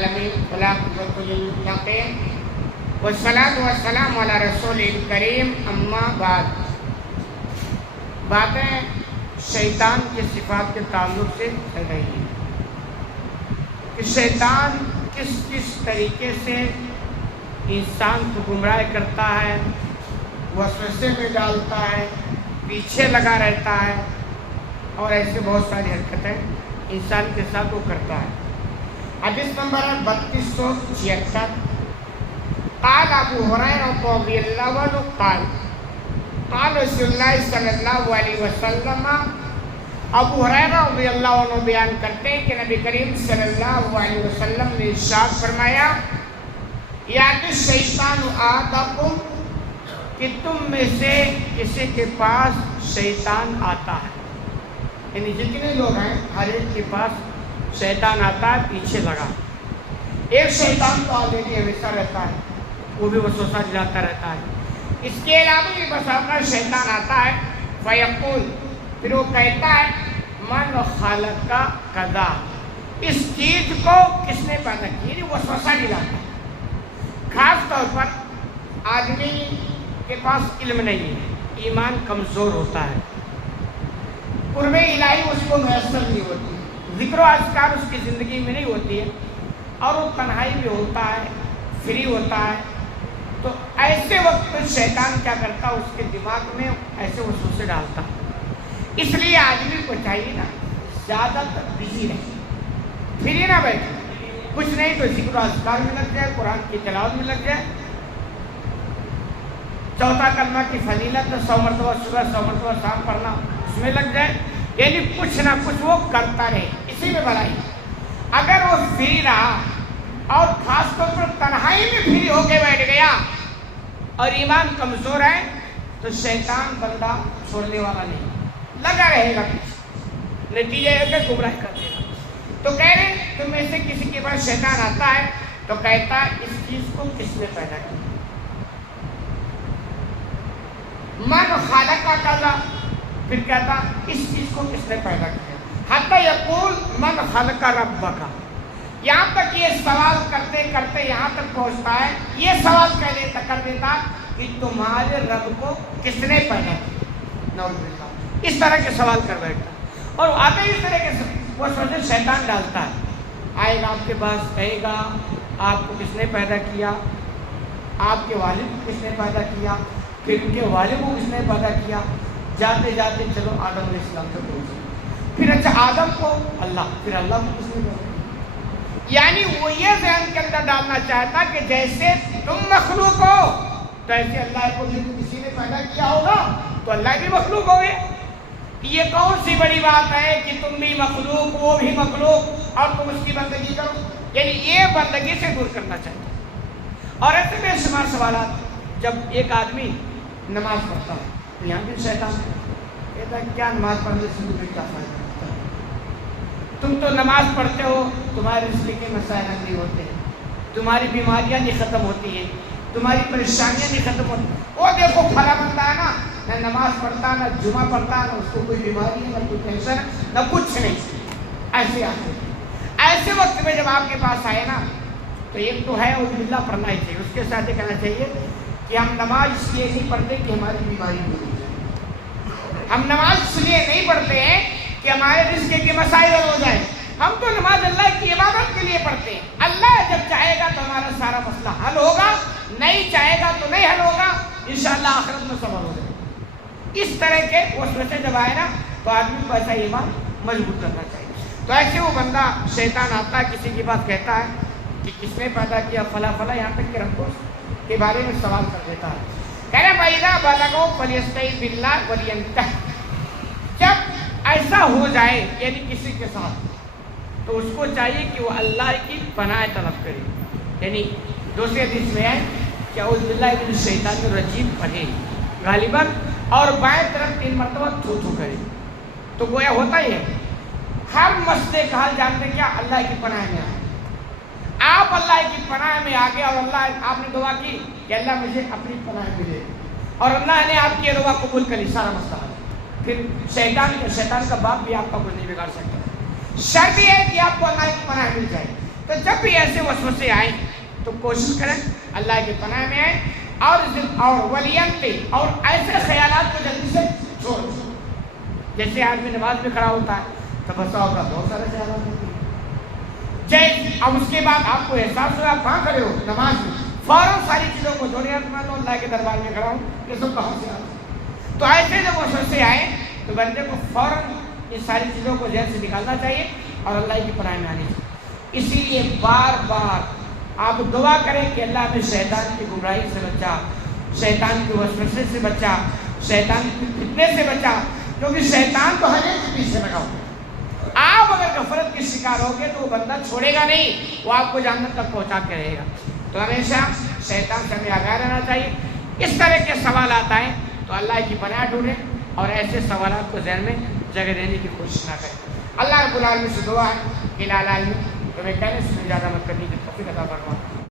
العالمین والعاقبۃ للمتقین والصلاۃ والسلام علی رسول کریم اما بعد۔ باتیں شیطان کی صفات کے تعلق سے چل رہی ہیں کہ شیطان کس کس طریقے سے انسان کو گمراہ کرتا ہے، وسوسے میں ڈالتا ہے، پیچھے لگا رہتا ہے، اور ایسے بہت ساری حرکتیں انسان کے ساتھ وہ کرتا ہے۔ حدیث نمبر 3276، قال ابو ہریرہ رضی اللہ عنہ قال قال رسول اللہ صلی اللہ علیہ وسلم۔ ابو ہریرہ رضی اللہ عنہ بیان کرتے ہیں کہ نبی کریم صلی اللہ علیہ وسلم نے ارشاد فرمایا، یاتی الشیطان احدکم، کہ تم میں سے کسی کے پاس شیطان آتا ہے، یعنی جتنے لوگ ہیں ہر ایک کے پاس شیطان آتا ہے، پیچھے لگا۔ ایک شیطان تو آلریڈی ہمیشہ رہتا ہے، وہ بھی وسوسہ دلاتا رہتا ہے۔ اس کے علاوہ بھی بس اپنا شیطان آتا ہے، فیقول، پھر وہ کہتا ہے من خلق کذا، اس چیز کو کس نے پیدا کی، یعنی وسوسہ دلاتا ہے۔ خاص طور پر آدمی کے پاس علم نہیں ہے، ایمان کمزور ہوتا ہے، قرب الہی اس کو میسر نہیں ہوتی، ذکر و اذکار اس کی زندگی میں نہیں ہوتی ہے، اور وہ تنہائی میں ہوتا ہے، فری ہوتا ہے، تو ایسے وقت میں شیطان کیا کرتا ہے، اس کے دماغ میں ایسے وسوسے ڈالتا ہے۔ اس لیے آدمی کو چاہیے نا زیادہ تر بزی رہے، فری نہ بیٹھے، کچھ نہیں تو ذکر و اذکار میں لگ جائے، قرآن کی تلاوت میں لگ جائے، چوتھا کلمہ کی فضیلت 100 مرتبہ صبح 100 مرتبہ شام پڑھنا اس میں لگ جائے، یعنی کچھ نہ کچھ وہ کرتا رہے، اسی میں بھلائی۔ اگر وہ فری رہا اور خاص طور پر تنہائی میں فری ہو کے بیٹھ گیا اور ایمان کمزور ہے تو شیطان بندہ چھوڑنے والا نہیں، لگا رہے گا پیچھے، نتیجہ ہے کہ گمراہ کر دے گا۔ تو کہہ رہے تم میں سے کسی کے پاس شیطان آتا ہے تو کہتا ہے اس چیز کو کس نے پیدا کیا، من خالق کا کذا، پھر کہتا اس چیز کو کس نے پیدا کیا، حتی یقول من خلق ربک، یہاں تک یہ سوال کرتے کرتے یہاں تک پہنچتا ہے، یہ سوال کر دیتا کہ تمہارے رب کو کس نے پیدا کیا، نعوذ باللہ، اس طرح کے سوال کر بیٹھتا، اور آتے ہی اس طرح کے وہ سوچے شیطان ڈالتا ہے، آئے گا آپ کے پاس، کہے گا آپ کو کس نے پیدا کیا، آپ کے والد کو کس نے پیدا کیا، پھر ان کے والد کو کس نے پیدا کیا، جاتے جاتے چلو آدم علیہ السلام تک پہنچے، پھر اچھا آدم کو اللہ، پھر اللہ کو کس نے پیدا کیا، یعنی وہ یہ ذہن کے اندر ڈالنا چاہتا کہ جیسے تم مخلوق ہو تو ایسے اللہ کو بھی کسی نے پیدا کیا ہوگا تو اللہ بھی مخلوق ہوگے۔ یہ کون سی بڑی بات ہے کہ تم بھی مخلوق، وہ بھی مخلوق، اور تم اس کی بندگی کرو، یعنی یہ بندگی سے دور کرنا چاہیے۔ اور ایسے بے شمار سوالات، جب ایک آدمی نماز پڑھتا ہے تو یہاں بھی شیطان کہتا ہے کیا نماز پڑھنے سے تمہیں کیا فائدہ ہوتا ہے، تم تو نماز پڑھتے ہو، تمہارے رزق کے مسائل حل نہیں ہوتے، تمہاری بیماریاں نہیں ختم ہوتی ہیں، تمہاری پریشانیاں نہیں ختم ہوتی، وہ دیکھو پھلا بنتا ہے نا، نہ نماز پڑھتا، نہ جمعہ پڑھتا، نہ اس کو کوئی بیماری ہے، نہ کوئی ٹینشن ہے، نہ کچھ نہیں، ایسے آتے۔ ایسے وقت میں جب آپ کے پاس آئے نا تو ایک تو ہے اعوذ باللہ پڑھنا ہی چاہیے، اس کے ساتھ یہ کہنا چاہیے کہ ہم نماز اس لیے نہیں پڑھتے کہ ہماری بیماری دور ہو جائے، ہم نماز اس لیے نہیں پڑھتے ہیں کہ ہمارے رزق کے مسائل حل ہو جائیں، ہم تو نماز اللہ کی عبادت کے لیے پڑھتے ہیں، اللہ جب چاہے گا تو ہمارا سارا مسئلہ حل ہوگا، نہیں چاہے گا تو نہیں حل ہوگا، انشاءاللہ آخرت میں صبر ہو جائے گا۔ اس طرح کے وسوسے جب آئے نا تو آدمی کو ایسا ایمان مضبوط کرنا چاہیے۔ تو ایسے وہ بندہ شیطان آتا ہے، کسی کی بات کہتا ہے کہ کس نے پیدا کیا فلاں فلاں، یہاں تک کہ رب کو کے بارے میں سوال کر دیتا ہے، کہہ رہے فَإِذَا بَلَغُوا فَلْيَسْتَعِذْ بِاللَّهِ وَلْيَنْتَهِ، جب ایسا ہو جائے یعنی کسی کے ساتھ تو اس کو چاہیے کہ وہ اللہ کی پناہ طلب کرے، یعنی دوسرے حدیث میں ہے کہ اعوذ باللہ من الشیطان الرجیم پڑھے غالباً، اور بائیں طرف 3 مرتبہ تھو کرے، تو گویا ہوتا ہی ہے ہر مسئلے کا حل جانتے کیا اللہ کی پناہ میں آئے، آپ اللہ کی پناہ میں آ گئے اور اللہ آپ نے دعا کی کہ اللہ مجھے اپنی پناہ میں دے، اور اللہ نے آپ کی دعا قبول کری، سارا مسئلہ حل۔ پھر شیطان کا باپ بھی آپ کا کچھ نہیں بگاڑ سکتا، شرط یہ ہے کہ آپ کو اللہ کی پناہ مل جائے۔ تو جب بھی ایسے وسوسے آئیں تو کوشش کریں اللہ کی پناہ میں آئیں اور ولیانتے اور ایسے خیالات کو جلدی سے چھوڑ دیں. جیسے آدمی نماز میں کھڑا ہوتا ہے تو بسا ہوگا بہت سارے خیالات ہوتے ہیں. جیسے اب اس کے بعد آپ کو احساس ہوا آپ کہاں کھڑے ہو نماز میں, فوراً ساری چیزوں کو چھوڑیں. میں تو اللہ کے دربار میں کھڑا ہوں, یہ سب کہاں سے آتا ہے؟ تو ایسے جب وسوسے آئے تو بندے کو فوراً ان ساری چیزوں کو ذہن سے نکالنا چاہیے اور اللہ کی پناہ میں آنی چاہیے. اسی لیے بار بار آپ دعا کریں کہ اللہ ہمیں شیطان کی گمراہی سے بچا, شیطان کے وسوسے سے بچا, شیطان کی فتنے سے بچا, کیونکہ شیطان تو ہر ایک کے پیچھے لگا ہوا ہے. آپ اگر غفلت کے شکار ہوگے تو وہ بندہ چھوڑے گا نہیں, وہ آپ کو جہنم تک پہنچا کے رہے گا. تو ہمیشہ شیطان سے ہمیں آگاہ رہنا چاہیے. اس طرح کے سوالات آئیں تو اللہ کی پناہ ڈھونڈیں اور ایسے سوالات کو ذہن میں جگہ دینے کی کوشش نہ کریں. اللہ رب العالمین سے دعا ہے کہ الہ العالمین تمہیں کہنے سے زیادہ مت کرنی کی توفیق عطا فرما.